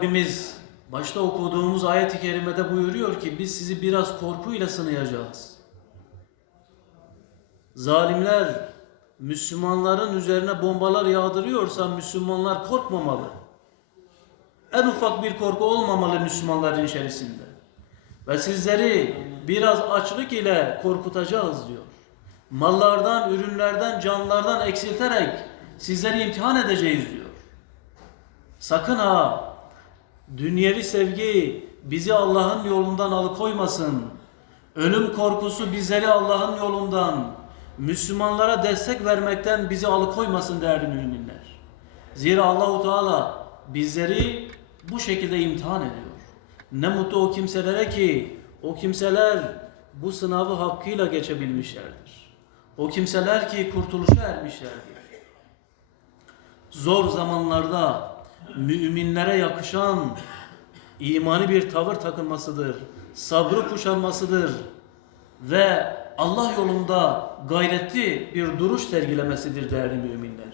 Rabbimiz başta okuduğumuz ayet-i kerimede buyuruyor ki biz sizi biraz korkuyla sınayacağız. Zalimler Müslümanların üzerine bombalar yağdırıyorsa Müslümanlar korkmamalı. En ufak bir korku olmamalı Müslümanların içerisinde. Ve sizleri biraz açlık ile korkutacağız diyor. Mallardan, ürünlerden, canlardan eksilterek sizleri imtihan edeceğiz diyor. Sakın ha dünyevi sevgi bizi Allah'ın yolundan alıkoymasın. Ölüm korkusu bizleri Allah'ın yolundan, Müslümanlara destek vermekten bizi alıkoymasın değerli müminler. Zira Allahu Teala bizleri bu şekilde imtihan ediyor. Ne mutlu o kimselere ki o kimseler bu sınavı hakkıyla geçebilmişlerdir. O kimseler ki kurtuluşa ermişlerdir zor zamanlarda müminlere yakışan imani bir tavır takınmasıdır. Sabrı kuşanmasıdır. Ve Allah yolunda gayretli bir duruş sergilemesidir değerli müminler.